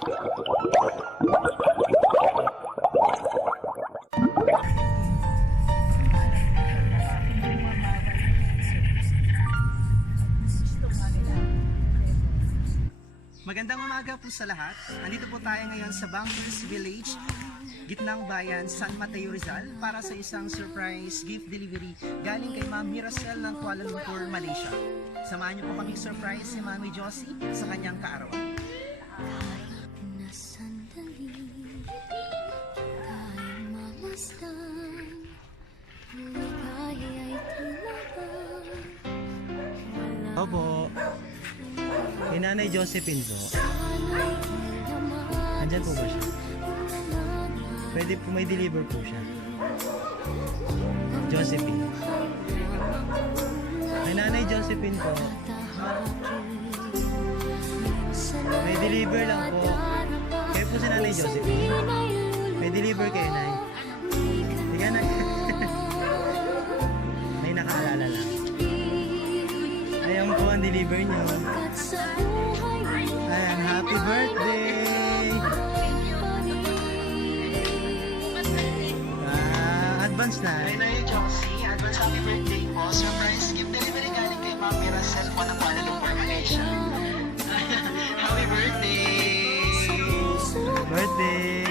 Magandang umaga po sa lahat. Nandito po tayo ngayon sa Bankers Village, gitnang bayan, San Mateo Rizal para sa isang surprise gift delivery galing kay Ma'am Miracel ng Kuala Lumpur, Malaysia. Samahan niyo po kami surprise si Mami Josie sa kanyang kaarawan. Opo. Kay Nanay Josephine po. Nandyan po ba siya? Pwede po may deliver po siya. Josephine. Kay Nanay Josephine po. May deliver lang po. Kayo po si Nanay Josephine. May deliver kayo, Nay. Ayan po ang deliver niyo. Ayan, happy birthday! Ah, advance na. Kay Nanay Josie, advance happy birthday po. Surprise gift delivery galing kay Ma'am Miracel po ng Kuala Lumpur, Malaysia. happy birthday! Birthday!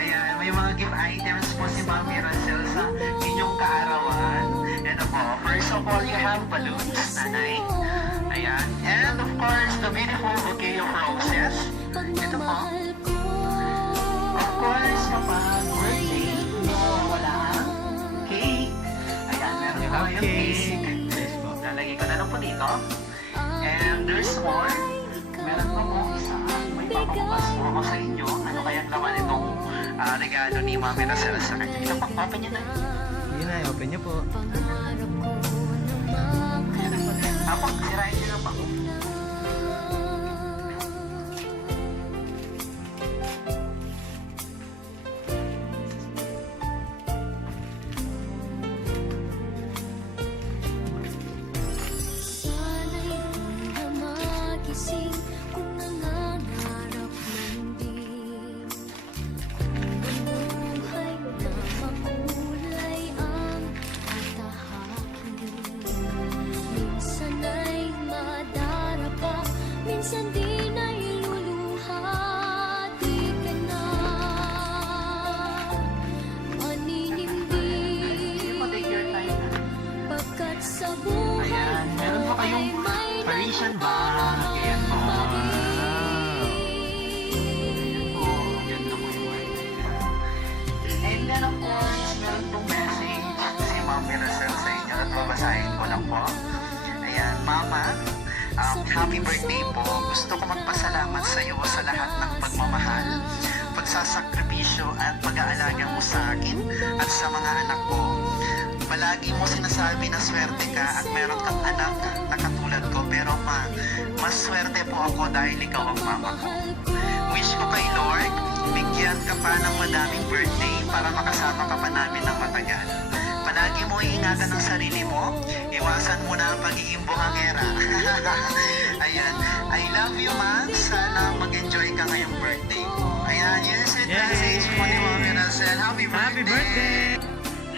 Ayan, may mga gift items po si Ma'am Miracel sa inyong kaarawan. Ito po, first of all, you have balloons, nanay. Ayan, and of course, the beautiful bouquet of roses. Ito po, of course, kapag birthday, no, wala ang cake. Ayan, meron po Okay. cake. Lalagay ko na lang po dito. And there's more. Meron pa po isa. May papabukas po ako sa inyo. Ano kayang laman itong ah, regalo ni Mami Rosel sa kanya. Ito po, open niyo na. Open niyo po. May Parisian bag. Ayan. And then of course, meron pong message si inyo at babasahin ko lang po. Ayan, Mama, um, happy birthday po. Gusto ko magpasalamat sa iyo sa lahat ng pagmamahal, pagsasakripisyo at pag-aalaga mo sa akin at sa mga anak ko. Palagi mo sinasabi na swerte ka at meron kang anak na katulad ko pero ma, mas swerte po ako dahil ikaw ang mama ko. Wish ko kay Lord, bigyan ka pa ng madaming birthday para makasama ka pa namin ng matagal. Palagi mo iingatan ang sarili mo, iwasan mo na ang pagiging bungangera. Ayan, I love you ma, sana mag-enjoy ka ngayong birthday. Ayan, yun yung message mo ni Mami Rosel. Happy birthday! Happy birthday!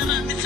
Remember,